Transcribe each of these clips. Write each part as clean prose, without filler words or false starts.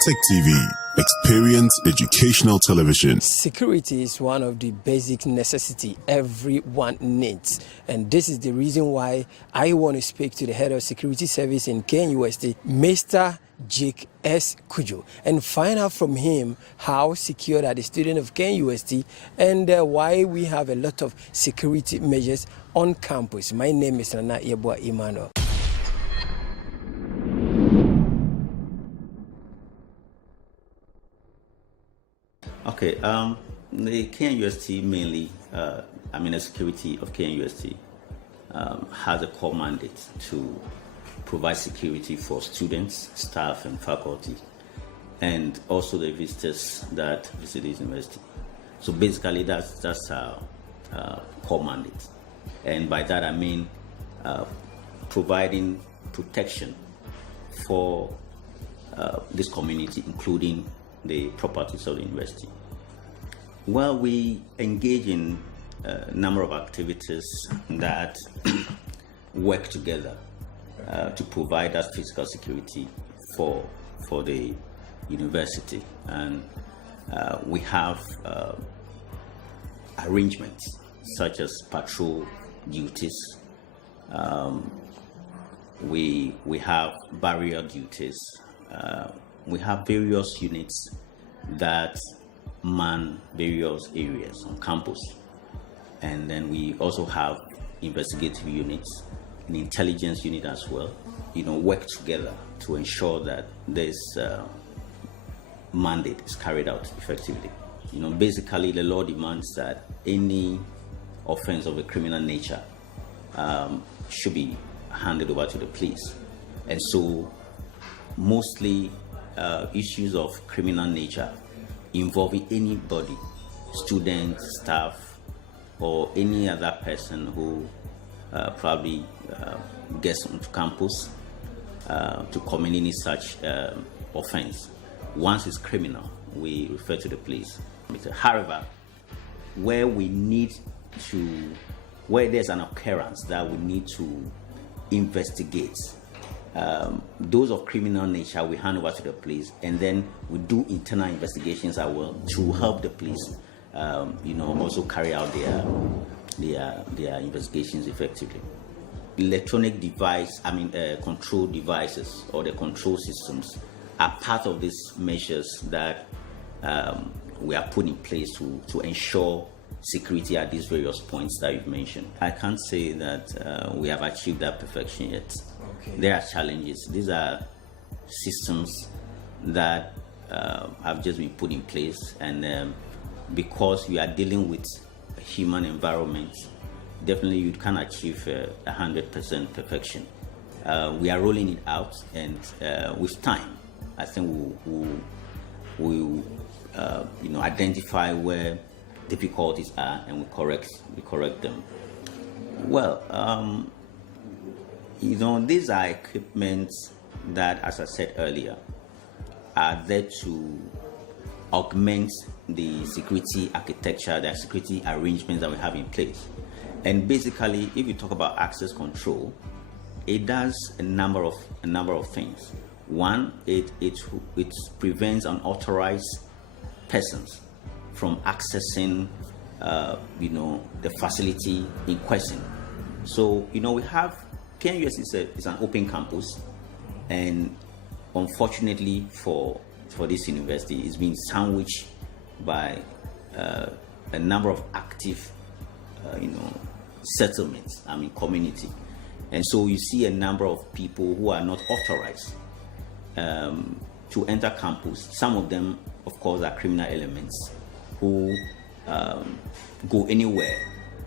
KNUST-TEK TV. Experience educational television. Security is one of the basic necessity everyone needs, and this is the reason why I want to speak to the head of security service in KNUST, Mr. Jake S. Kujo, and find out from him how secure are the students of KNUST and why we have a lot of security measures on campus. My name is Nana Yeboah Emmanuel. Okay, the KNUST mainly, the security of KNUST has a core mandate to provide security for students, staff, and faculty, and also the visitors that visit the university. So basically, that's our core mandate, and by that I mean providing protection for this community, including the properties of the university. Well, we engage in a number of activities that work together to provide that physical security for the university, and we have arrangements such as patrol duties. We have barrier duties. We have various units that man various areas on campus, and then we also have investigative units, an intelligence unit as well, work together to ensure that this mandate is carried out effectively. Basically the law demands that any offense of a criminal nature should be handed over to the police, and so mostly issues of criminal nature involving anybody, student, staff, or any other person who probably gets onto campus to commit any such offense. Once it's criminal, we refer to the police. However, where there's an occurrence that we need to investigate, those of criminal nature we hand over to the police, and then we do internal investigations as well to help the police also carry out their investigations effectively. Electronic control devices or the control systems are part of these measures that we are putting in place to ensure security at these various points that you've mentioned. I can't say that we have achieved that perfection yet. Okay. There are challenges. These are systems that have just been put in place, and because we are dealing with a human environment, definitely you can't achieve 100% perfection. We are rolling it out, and with time, I think we'll identify where difficulties are, and we correct them. Well, these are equipments that, as I said earlier, are there to augment the security architecture, the security arrangements that we have in place. And basically, if you talk about access control, it does a number of things. One, it prevents unauthorized persons from accessing the facility in question. So we have KNUST is an open campus, and unfortunately for this university, it's been sandwiched by a number of active settlements, community, and so you see a number of people who are not authorized to enter campus. Some of them, of course, are criminal elements who go anywhere,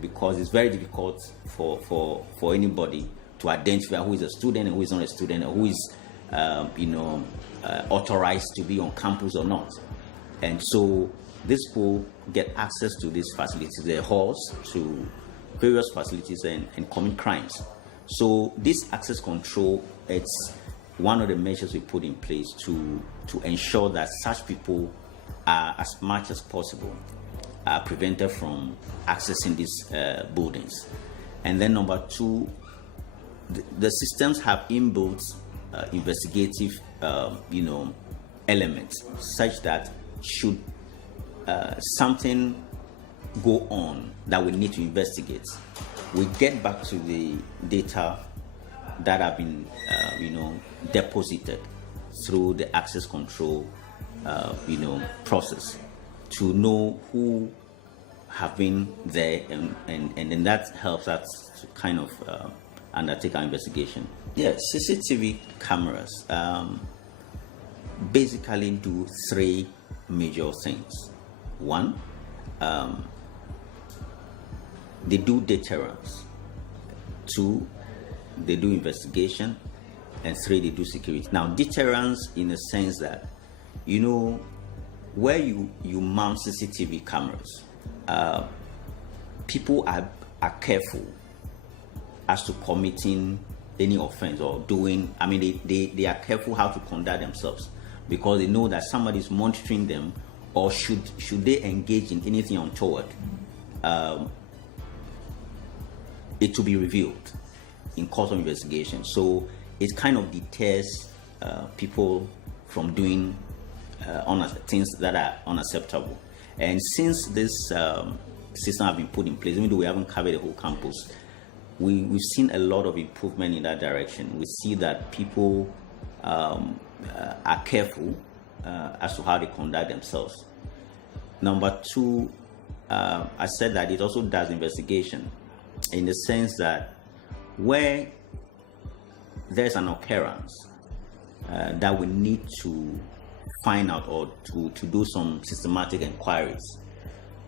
because it's very difficult for anybody to identify who is a student and who is not a student, or who is authorized to be on campus or not. And so these people get access to these facilities, their halls, to various facilities, and commit crimes. So this access control, it's one of the measures we put in place to ensure that such people are, as much as possible, are prevented from accessing these buildings. And then number two, the systems have inbuilt investigative elements such that should something go on that we need to investigate, we get back to the data that have been deposited through the access control process to know who have been there, and then that helps us to kind of undertake our investigation. Yeah, CCTV cameras basically do three major things. One, they do deterrence. Two, they do investigation. And three, they do security. Now, deterrence in the sense that, where you mount CCTV cameras, people are careful as to committing any offense or doing, they are careful how to conduct themselves, because they know that somebody is monitoring them, or should they engage in anything untoward, it will be revealed in course of investigation. So it kind of deters people from doing things that are unacceptable. And since this system has been put in place, even though we haven't covered the whole campus, we've seen a lot of improvement in that direction. We see that people are careful as to how they conduct themselves. Number two, I said that it also does investigation, in the sense that where there's an occurrence that we need to find out, or to do some systematic inquiries,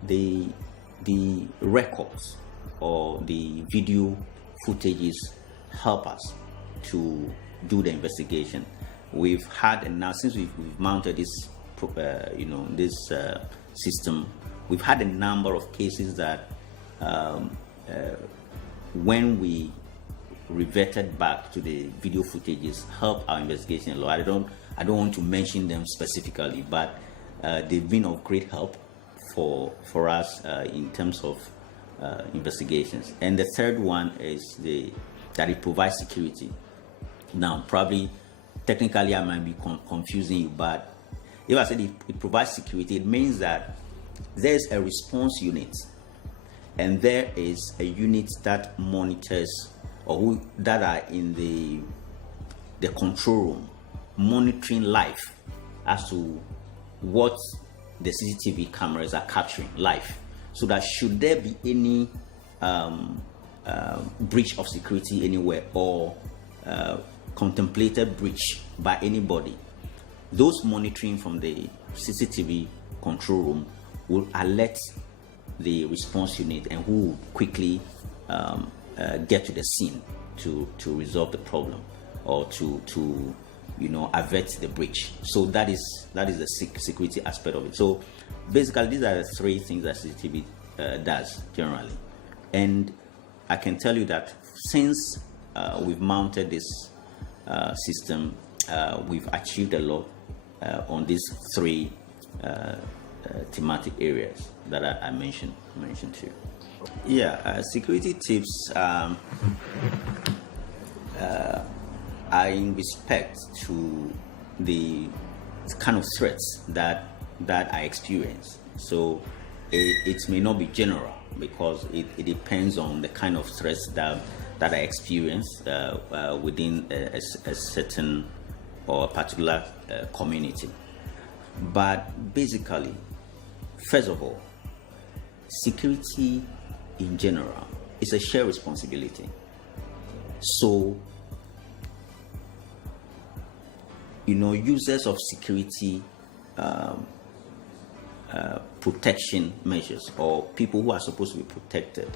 the records or the video footages help us to do the investigation. We've had, and now since we've mounted this system, we've had a number of cases that when we reverted back to the video footages, help our investigation a lot. I don't want to mention them specifically, but they've been of great help for us in terms of investigations. And the third one is that it provides security. Now, probably technically I might be confusing you, but if I said it provides security, it means that there's a response unit, and there is a unit that monitors, or that are in the control room, monitoring live as to what the CCTV cameras are capturing live, so that should there be any breach of security anywhere, or contemplated breach by anybody, those monitoring from the CCTV control room will alert the response unit, and who will quickly get to the scene to resolve the problem, or to avert the breach. So that is the security aspect of it. So basically, these are the three things that CCTV does generally. And I can tell you that since we've mounted this system, we've achieved a lot on these three thematic areas that I mentioned to you. Yeah, security tips are in respect to the kind of threats that I experience. So it may not be general, because it depends on the kind of threats that I experience within a certain or a particular community. But basically, first of all, security in general is a shared responsibility. So, users of security protection measures, or people who are supposed to be protected,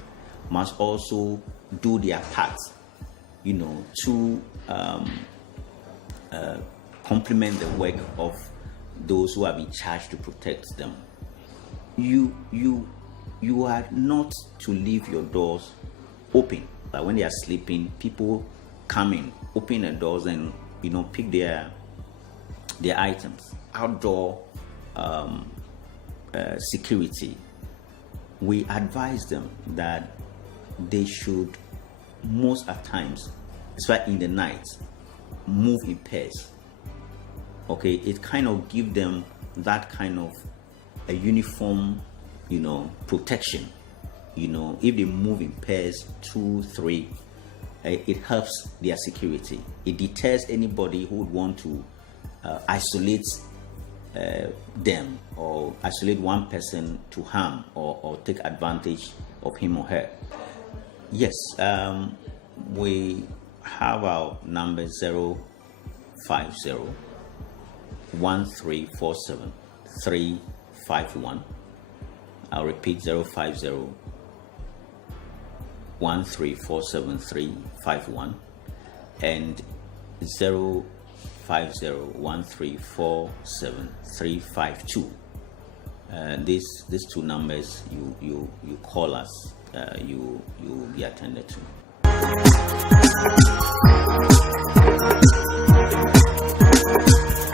must also do their part, to complement the work of those who have been charged to protect them. You are not to leave your doors open. Like when they are sleeping, people come in, open the doors, and pick their items. Outdoor security, we advise them that they should, most at times, especially in the night, move in pairs okay, it kind of give them that kind of a uniform, protection. If they move in pairs, 2, 3, it helps their security. It deters anybody who would want to isolate them or isolate one person to harm or take advantage of him or her. Yes, we have our number 050-1347-351. I'll repeat, 050-1347-351 and 050-1347-352. These two numbers, you call us, you will be attended to.